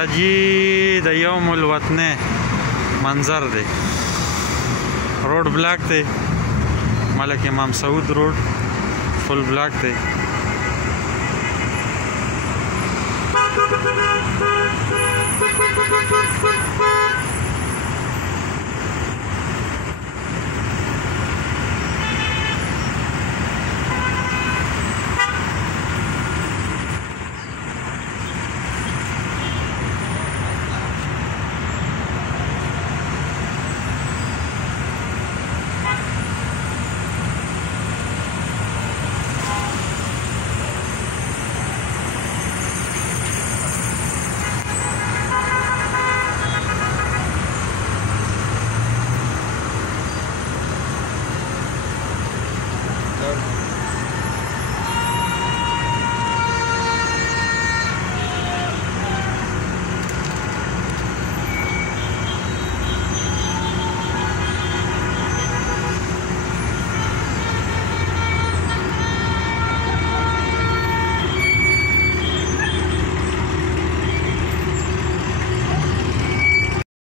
کراچي د یوم الوطنه منظر دی روډ بلاک دی ملک امام سعود روډ فل بلاک دی